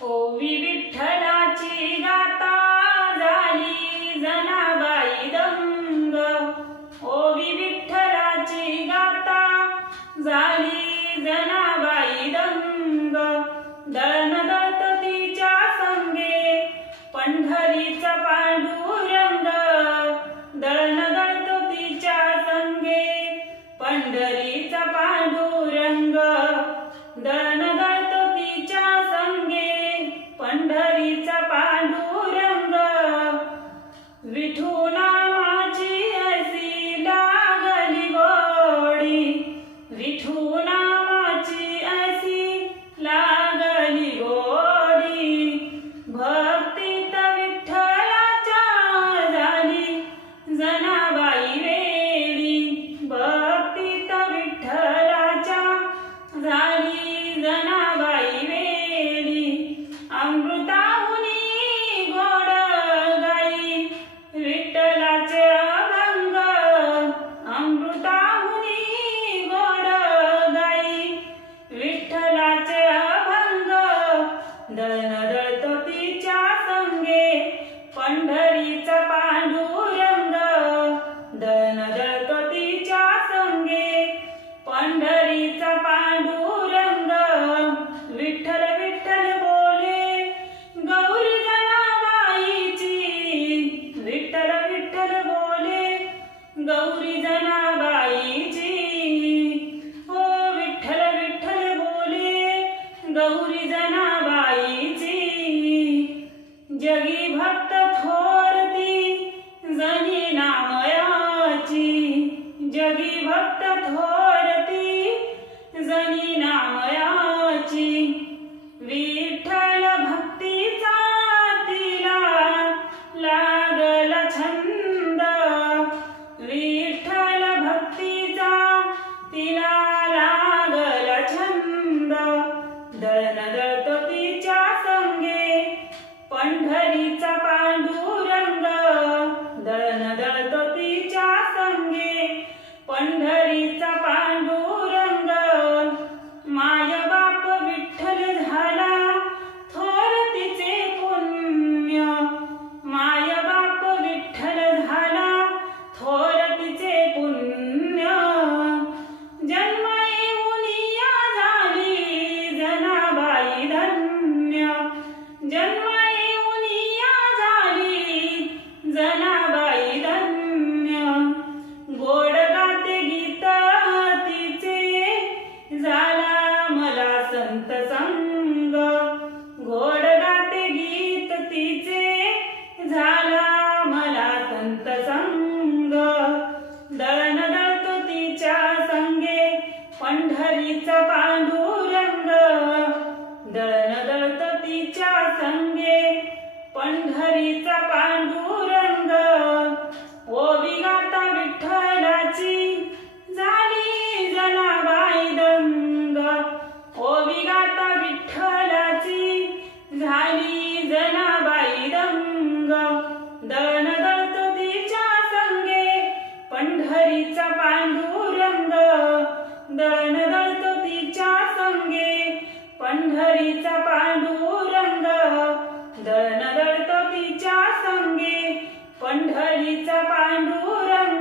हो, ओवी विठ्ठलाची गाता झाली जनाबाई दंग. हो, ओवी विठ्ठलाची गाता झाली जनाबाई दंग. दळण संगे पंढरीचा पांडुरंग. दळण दळत तिच्या संगे पंढरी नीचा जगी भक्त थोरती जनी नामयाची. जगी भक्त थोरती जनी नामयाची. पांडू 在半路 पंढरीचा पांडुरंग